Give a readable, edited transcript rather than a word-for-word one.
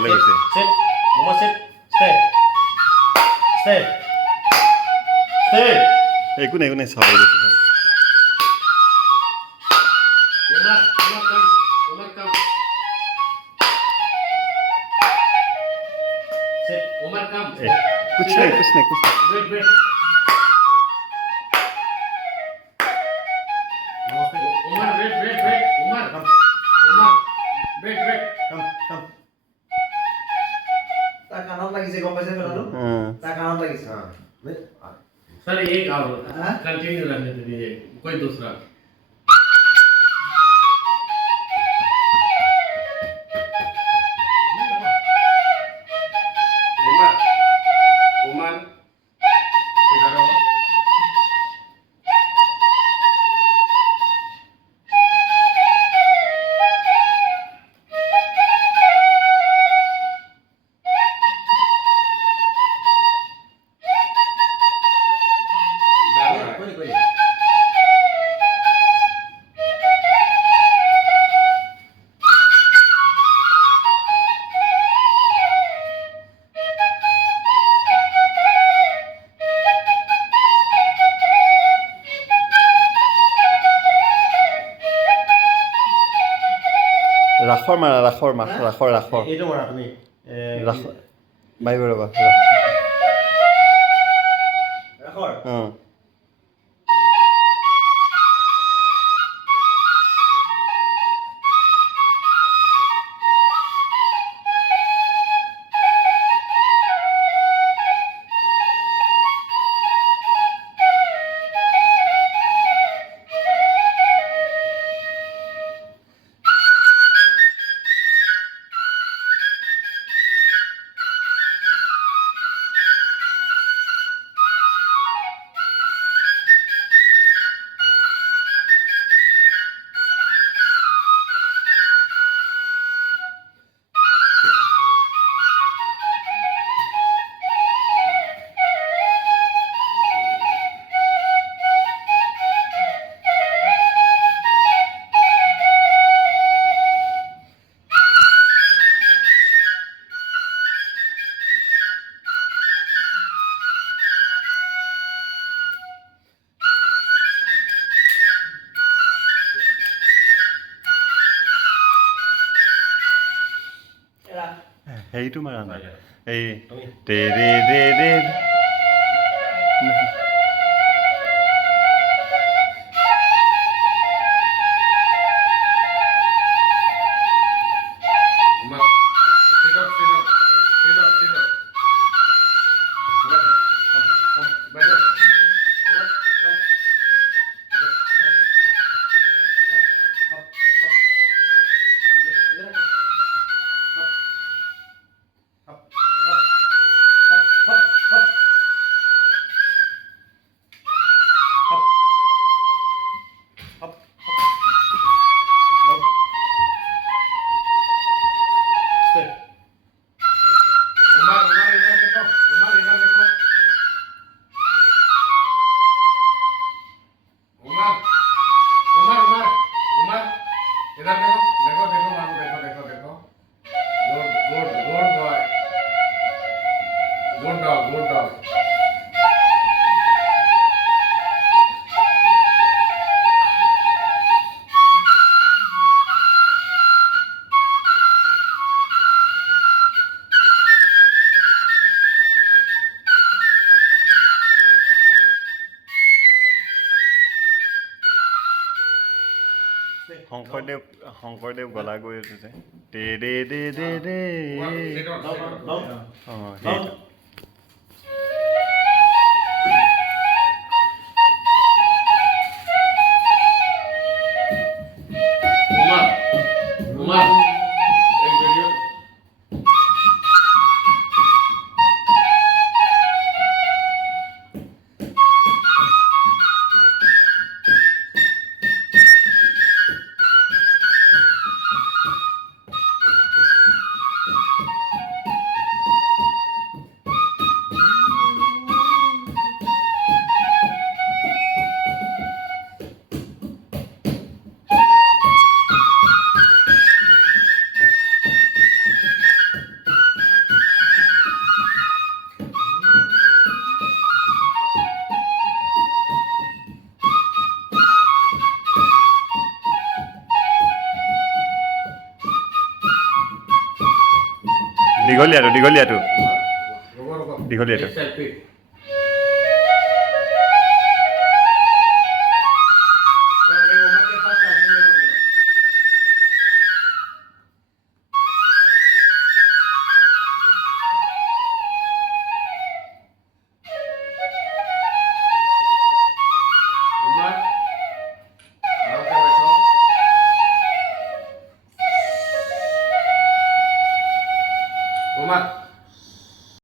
চাবলৈ গৈছে Sit. Mama, sit. Stay. Stay. Stay. একো নাই চাবলৈ গৈছে Umar, come. Umar, come. Sit. Umar, come. कुछ नहीं Wait. Umar, wait. Umar, come. Umar, wait. Come. তাৰ কাণত লাগিছে গম পাইছে কথাটো তাৰ কাণত লাগিছে सर एक और हाँ? कंटिन्यू रहने दीजिए कोई दूसरा उमर किधर हो कोई ৰাখৰ মাৰা ৰাখৰ এইটো মাৰা তুমি ৰাখৰ মাৰিব ৰ'বা ৰাখৰ অঁ হেৰিটো মাৰা নাই এই দে उमर sit up come बैठो उमर come उमर इधर देखो उमर इधर देखो बाबू देखो good boy good dog Sankardev গলা গৈ উঠিছে দে অঁ সেইটো उमर एक वीडियो দীঘলীয়াটো দীঘলীয়াটো रुको रुको दीघलीयाটো। एक सेल्फी